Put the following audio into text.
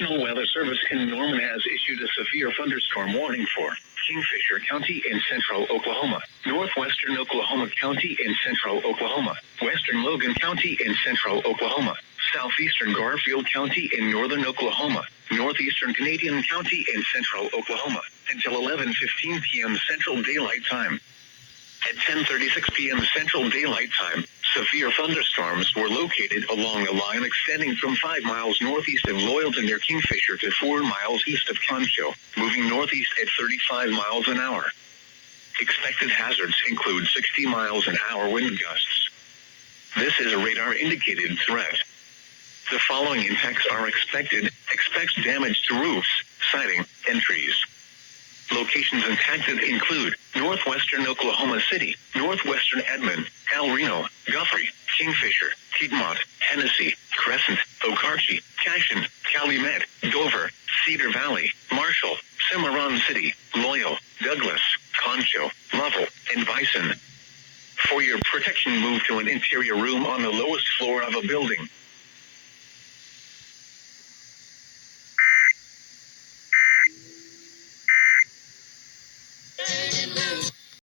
National Weather Service in Norman has issued a severe thunderstorm warning for Kingfisher County in central Oklahoma, northwestern Oklahoma County in central Oklahoma, western Logan County in central Oklahoma, southeastern Garfield County in northern Oklahoma, northeastern Canadian County in central Oklahoma, until 11:15 p.m. Central Daylight Time. At 10:36 p.m. Central Daylight Time, severe thunderstorms were located along a line extending from 5 miles northeast of Loyalton near Kingfisher to 4 miles east of Concho, moving northeast at 35 miles an hour. Expected hazards include 60 miles an hour wind gusts. This is a radar-indicated threat. The following impacts are expected. Expect damage to roofs, siding, and trees. Locations impacted include northwestern Oklahoma City, northwestern Edmond, El Reno, Guthrie, Kingfisher, Piedmont, Hennessy, Crescent, Okarche, Cashin, Calumet, Dover, Cedar Valley, Marshall, Cimarron City, Loyal, Douglas, Concho, Lovell, and Bison. For your protection, move to an interior room on the lowest floor of a building.